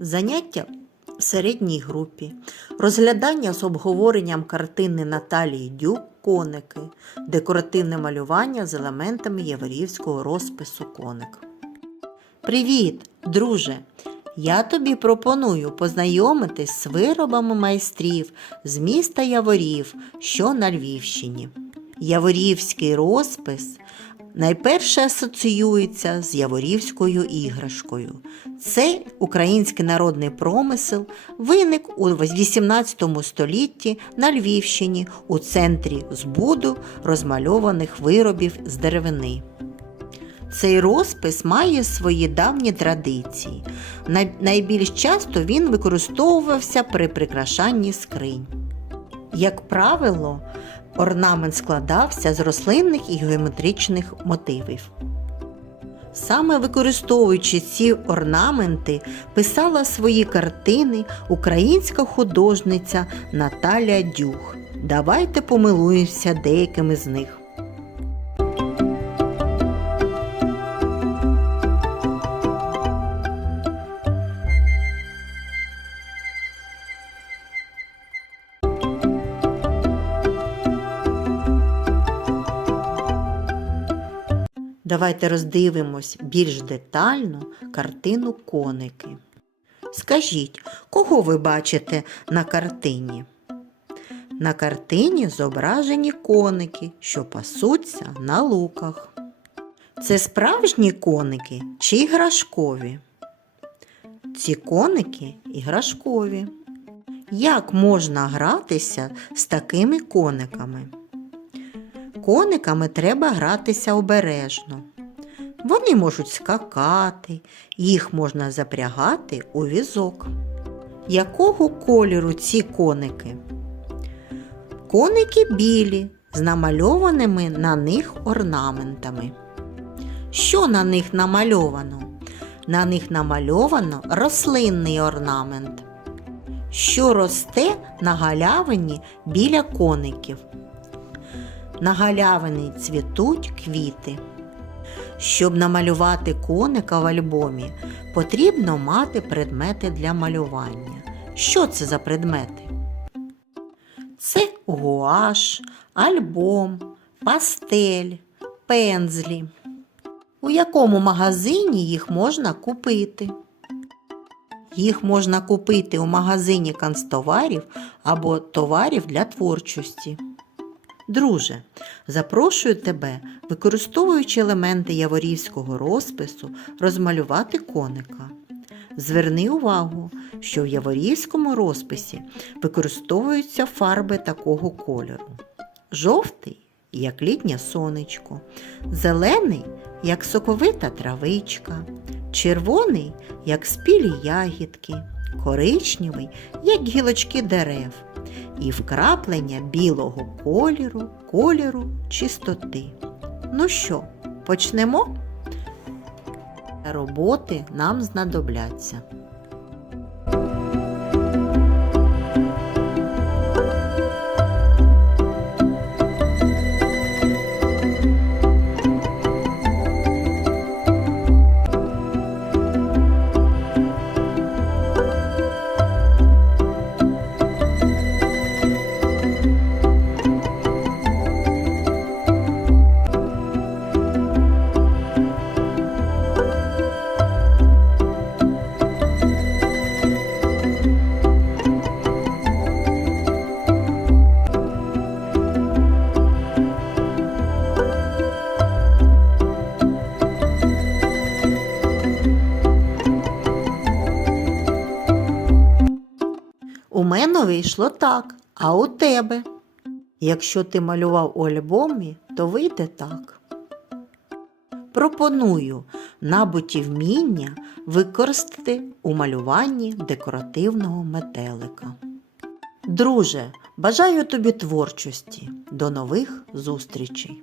Заняття в середній групі, розглядання з обговоренням картини Наталії Дюк Коники, декоративне малювання з елементами єврівського розпису коник. Привіт, друже! Я тобі пропоную познайомитись з виробами майстрів з міста Яворів, що на Львівщині. Яворівський розпис найперше асоціюється з яворівською іграшкою. Цей український народний промисел виник у 18 столітті на Львівщині у центрі збуду розмальованих виробів з деревини. Цей розпис має свої давні традиції. Найбільш часто він використовувався при прикрашанні скринь. Як правило, орнамент складався з рослинних і геометричних мотивів. Саме використовуючи ці орнаменти, писала свої картини українська художниця Наталя Дюх. Давайте помилуємося деякими з них. Давайте роздивимось більш детально картину коники. Скажіть, кого ви бачите на картині? На картині зображені коники, що пасуться на луках. Це справжні коники чи іграшкові? Ці коники іграшкові. Як можна гратися з такими кониками? Кониками треба гратися обережно. Вони можуть скакати, їх можна запрягати у візок. Якого кольору ці коники? Коники білі з намальованими на них орнаментами. Що на них намальовано? На них намальовано рослинний орнамент, що росте на галявині біля коників. На галявині цвітуть квіти. Щоб намалювати коника в альбомі, потрібно мати предмети для малювання. Що це за предмети? Це гуаш, альбом, пастель, пензлі. У якому магазині їх можна купити? Їх можна купити у магазині канцтоварів або товарів для творчості. Друже, запрошую тебе, використовуючи елементи яворівського розпису, розмалювати коника. Зверни увагу, що в яворівському розписі використовуються фарби такого кольору: жовтий, як літнє сонечко, зелений, як соковита травичка, червоний, як спілі ягідки, коричневий, як гілочки дерев і вкраплення білого кольору, кольору чистоти. Ну що, почнемо? Роботи нам знадобляться. Мене вийшло так, а у тебе. Якщо ти малював у альбомі, то вийде так. Пропоную набуті вміння використати у малюванні декоративного метелика. Друже, бажаю тобі творчості. До нових зустрічей!